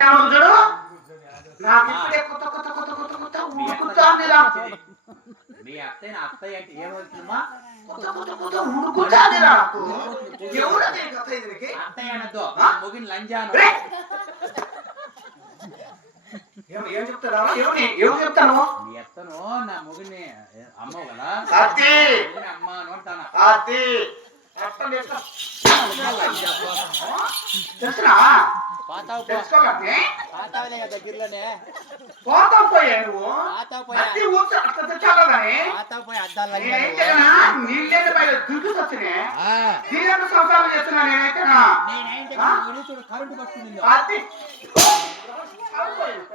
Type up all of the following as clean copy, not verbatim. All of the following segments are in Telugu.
చూడు నాకు ఇప్పుడే కొత్త కొత్త కొత్త కొత్త కొత్త ఉడుకుతాందిరా. మీ అత్తయ్య అంటే ఏమవుతుందమ్మా? కొత్త కొత్త కొత్త ఉడుకుతాందిరా నాకు. ఎవరది కథ ఇదికి? అత్తయ్య అనొద్దు, మొగిన లంజాను. ఏం చెప్తారా? ఏం చెప్తాను? మీ అత్తను నా మొగిని అమ్మవు కదా, అత్తి అమ్మ అని అంటాను. అత్తి తెలుసునా? తెలుసుకోవాలంటే దగ్గరలోనే పోతావు పోయా నువ్వు అత్తి ఊర్చ అట్లా తెచ్చాలని నీళ్ళేది బయట దుడ్డు వచ్చినాయి. దీని సంసారం చేస్తున్నా నేనైతే కరెంటు పట్టుకుంది. అత్తి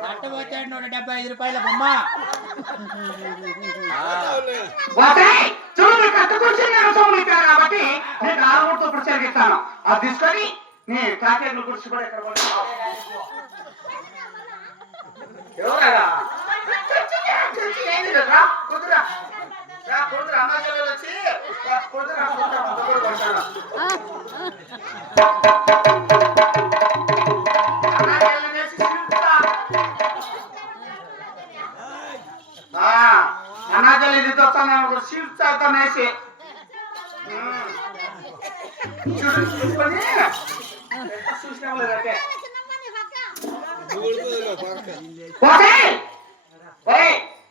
కట్టబోతే 175 రూపాయల బొమ్మ. చూడు కట్టుకొచ్చి నేను సోమలిస్తాను కాబట్టి నేను 6 ఇప్పుడు చెరిగిస్తాను. అది తీసుకొని నీ కాకేళ్ళు గుడిచి కూడా ఎక్కడ ఎవరా కుదురా కుదురు అన్న జిల్లాలో వచ్చి కుదురా అనాజలు ఇది వస్తాను సీట్ చేద్దాం వేసి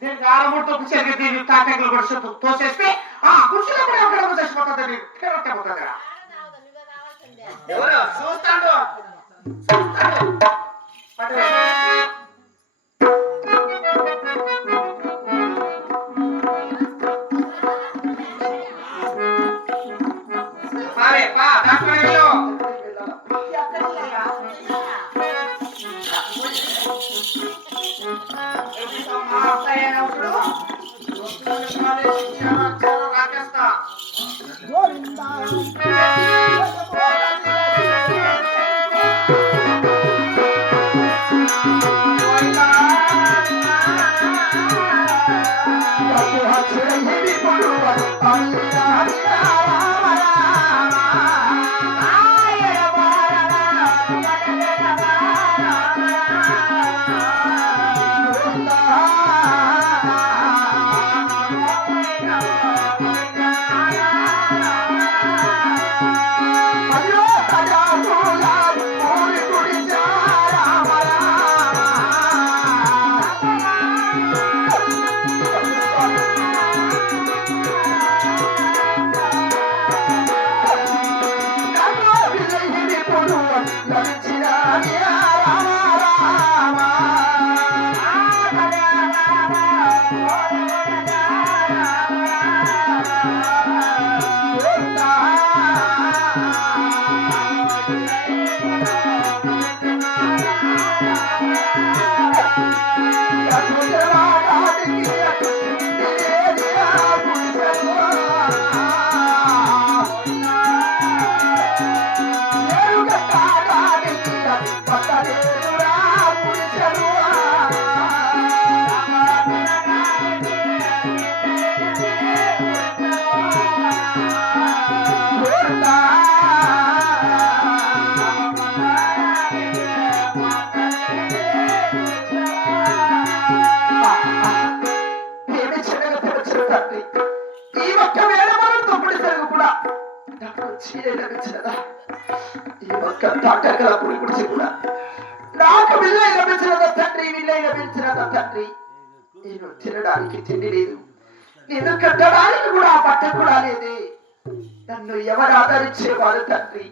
దీనికి 6 కూర్చొని దీన్ని కాటేకలు కూడా తోసేస్తే కూర్చున్నప్పుడు ఎక్కడ చచ్చిపోతుంది పోతుంది. ఎవరు చూస్తాడు నాకు విల్లై లభించినదా తండ్రి, విల్లై లభించినదా తండ్రి. నేను తినడానికి తిండి లేదు, నేను కట్టడానికి కూడా బట్ట కూడా లేదే. నన్ను ఎవరు ఆదరించేవారు తండ్రి,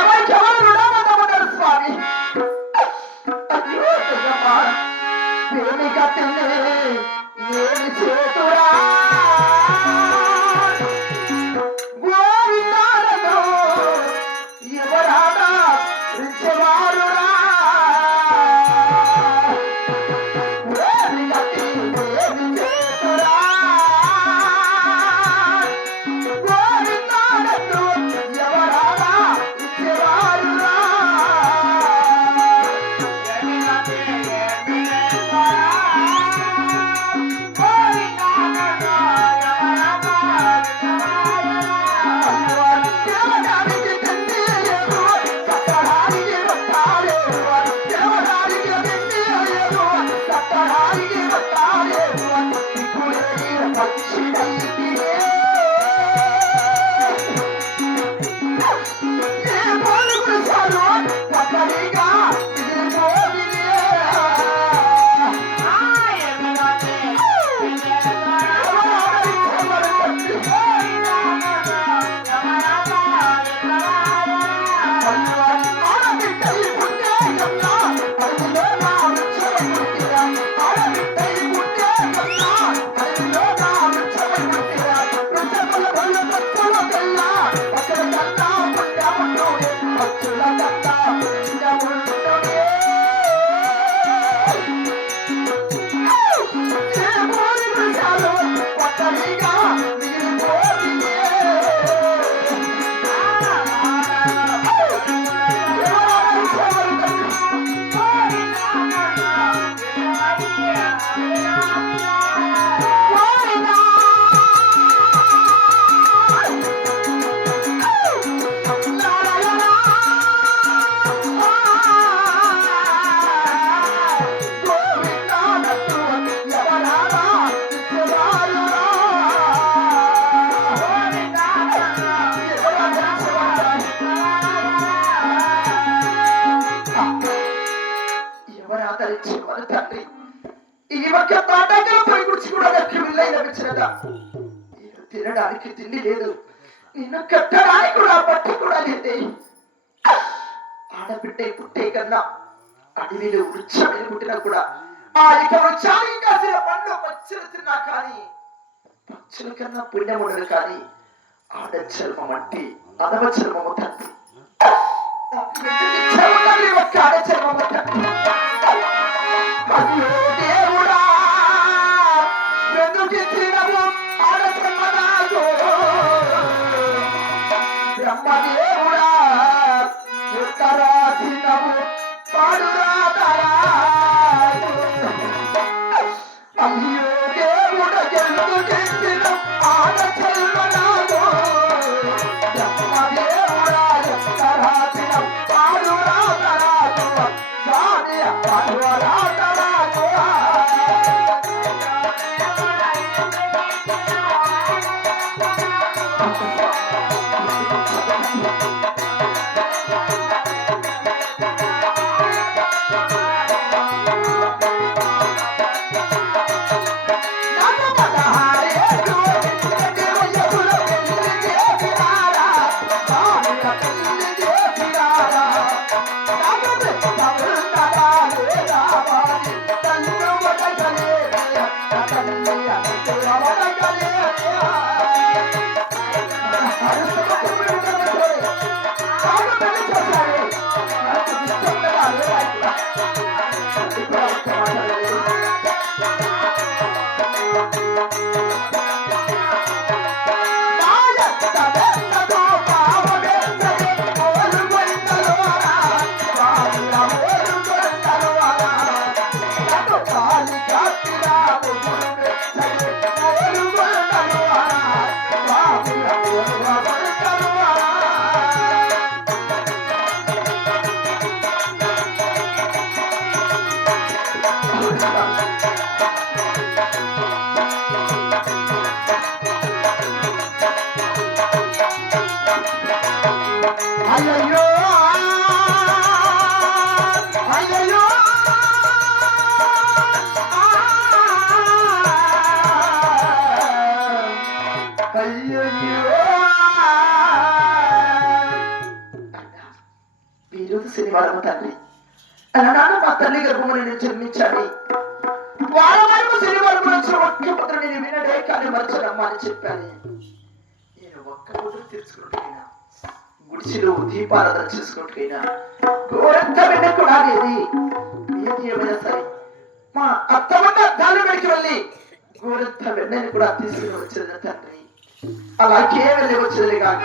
ఎవరికెవరు రుణపడ్డమన్నారు స్వామి. అయ్యో ప్రేమిక నేను చేతురా ఆదరించేవారు తండ్రి. ఈ ఒక్క తాటకల పై గురించి కూడా నాకు విల్లై లభించినదా? నేను తినడానికి తిండి లేదు, నిన్ను కట్టడానికి కూడా బట్ట కూడా లేదే. ఆడబిడ్డే పుట్టే కన్నా అడవిలో వృక్షాన్ని పుట్టినా కూడా ఆ ఇక వృక్షానికి కాసిన పండ్లు పచ్చలు తిన్నా కానీ పచ్చల కన్నా పుణ్యం ఉండదు. కానీ ఆడ చర్మం అంటే అదవ చర్మము తండ్రి. ఒక్క ఆడ చర్మము తండ్రి. అయ్యో దేవుడా, ఎందుకు తినము ఆడ చర్మనాథో? బ్రహ్మదేవుడా, ఎక్కరా తినము పాడురాదరా? అయ్యో దేవుడా, ఎందుకు తినము ఆడ చర్మనాథో? బ్రహ్మదేవుడా, ఎక్కరా తినము పాడురాదరా? స్వామి పాడురాదరా? అయ్యో అయ్యో అయ్యో. ఈరోజు శనివారం తండ్రి. అన్నాడు మా తల్లి గర్భము నేను జన్మించాలి. వారవైపు శనివారం వచ్చిన ఒక్క పుత్ర నేను వినడే కానీ మరచడమ్మా అని చెప్పాను. నేను ఒక్క పుత్ర తెచ్చుకుంటున్నా, గుడిసిలో దీపారాధన చేసుకుంటున్నా, గోరంత వెన్న కూడా లేదు. ఏది ఏమైనా సరే మా అత్తమ్మ దాని వెనక్కి వెళ్ళి గోరంత వెన్నని కూడా తీసుకుని వచ్చేది తండ్రి. అలాగే వెళ్ళి వచ్చేది కాక